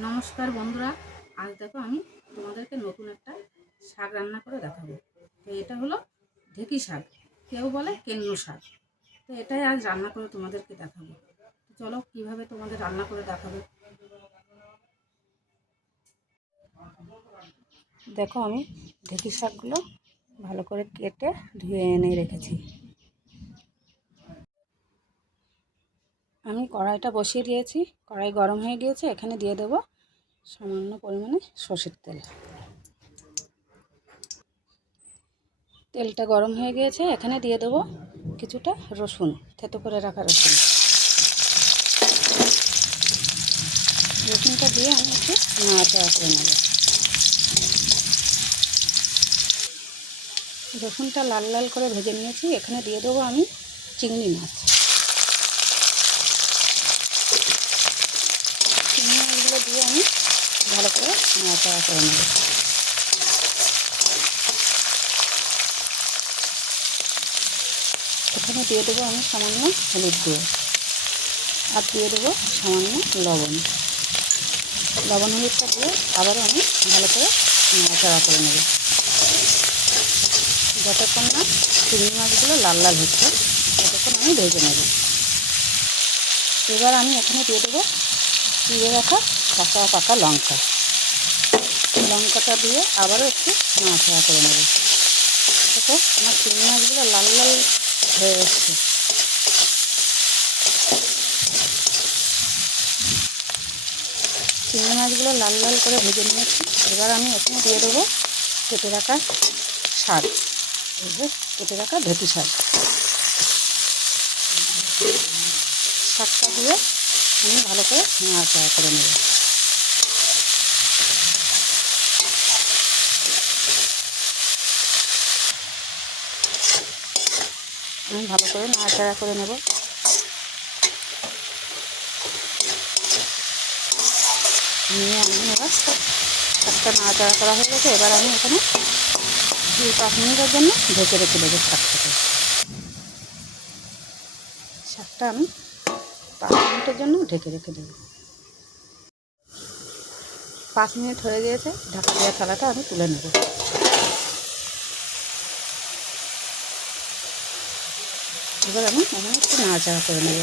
নমস্কার বন্ধুরা, আজ দেখো আমি তোমাদেরকে নতুন একটা শাক রান্না করে দেখাবো। তো এটা হলো ঢেঁকি শাক, কেউ বলে কেন্নু শাক। তো এটাই আজ রান্না করে তোমাদেরকে দেখাবো। তো চলো কীভাবে তোমাদের রান্না করে দেখাবো। দেখো আমি ঢেঁকি শাকগুলো ভালো করে কেটে ধুয়ে এনে রেখেছি। আমি কড়াইটা বসিয়ে দিয়েছি, কড়াই গরম হয়ে গিয়েছে। এখানে দিয়ে দেবো সামান্য পরিমাণে সর্ষের তেল। তেলটা গরম হয়ে গিয়েছে, এখানে দিয়ে দেবো কিছুটা রসুন, থেতো করে রাখা রসুন। রসুনটা দিয়ে আমি একটু নাড়াচাড়া করে নেব। রসুনটা লাল লাল করে ভেজে নিয়েছি। এখানে দিয়ে দেবো আমি চিংড়ি মাছ। চিংড়ি মাছগুলো দিয়ে আমি ভালো করে নাড়াচাড়া করে নেব। এখানে দিয়ে দেবো আমি সামান্য হলুদ গুঁড়ো, আর দিয়ে দেবো সামান্য লবণ। লবণ হলুদটা দিয়ে আবারও আমি ভালো করে নাড়াচাড়া করে নেব, যতক্ষণ না চিংড়ি মাছগুলো লাল লাল হচ্ছে ততক্ষণ আমি ভেজে নেব। এবার আমি এখানে দিয়ে দেবো চিড়ে রাখা কাঁচা পাকা লঙ্কা। লঙ্কাটা দিয়ে আবারও একটু নাড়াচাড়া করে নেব। দেখো আমার চিংড়ি মাছগুলো লাল লাল হয়ে এসছে। চিংড়ি মাছগুলো লাল লাল করে ভেজে নিয়েছি। এবার আমি এখানে দিয়ে দেবো কেটে রাখা শাক, কেটে রাখা ঢেঁকি শাক। শাকটা দিয়ে আমি ভালো করে নাড়াচাড়া করে নেব। আমি ভালো করে নাড়াচাড়া করে নেব। নিয়ে আমি এবার শাকটা নাড়াচাড়া করা হয়ে গেছে। এবার আমি এখানে 2-5 মিনিটের জন্য ঢেকে রেখে দেবো শাকটাকে। শাকটা আমি 5 মিনিটের জন্য ঢেকে রেখে দেবো। 5 মিনিট হয়ে গিয়েছে। ঢাকা দেওয়া থালাটা আমি তুলে নেব। এবার আমি এখানে একটু নাড়াচাড়া করে নেব।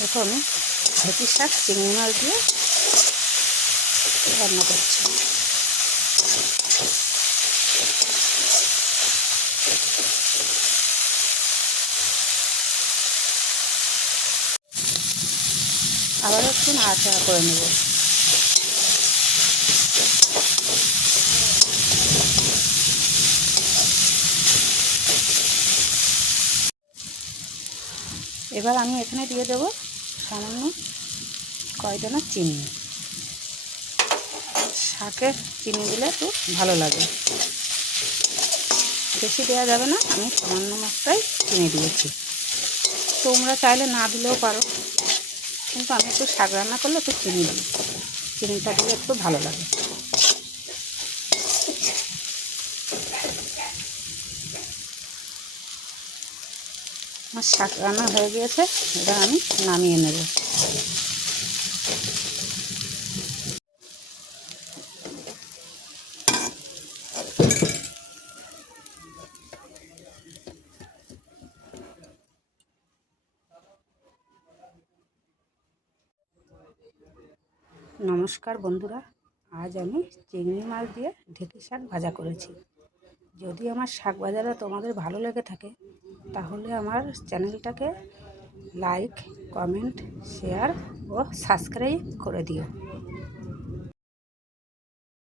দেখো আমি ঢেঁকি শাক চিংড়ি মাছ দিয়ে রান্না করছি। আবার একটু নাড়াচাড়া করে নেব। এবার আমি এখানে দিয়ে দেবো সামান্য কয়দানা চিনি। শাকে চিনি দিলে একটু ভালো লাগে, বেশি দেওয়া যাবে না। আমি সামান্য মাত্রায় চিনি দিয়েছি। তোমরা চাইলে না দিলেও পারো, কিন্তু আমি একটু শাক রান্না করলে একটু চিনি দিই। চিনিটা দিলে একটু ভালো লাগে। আমার শাক রান্না হয়ে গিয়েছে। এবার আমি নামিয়ে নেব। নমস্কার বন্ধুরা, আজ আমি চিংড়ি মাছ দিয়ে ঢেঁকি শাক ভাজা করেছি। যদি আমার শাক ভাজাটা তোমাদের ভালো লেগে থাকে তাহলে আমার চ্যানেলটাকে লাইক, কমেন্ট, শেয়ার ও সাবস্ক্রাইব করে দিও।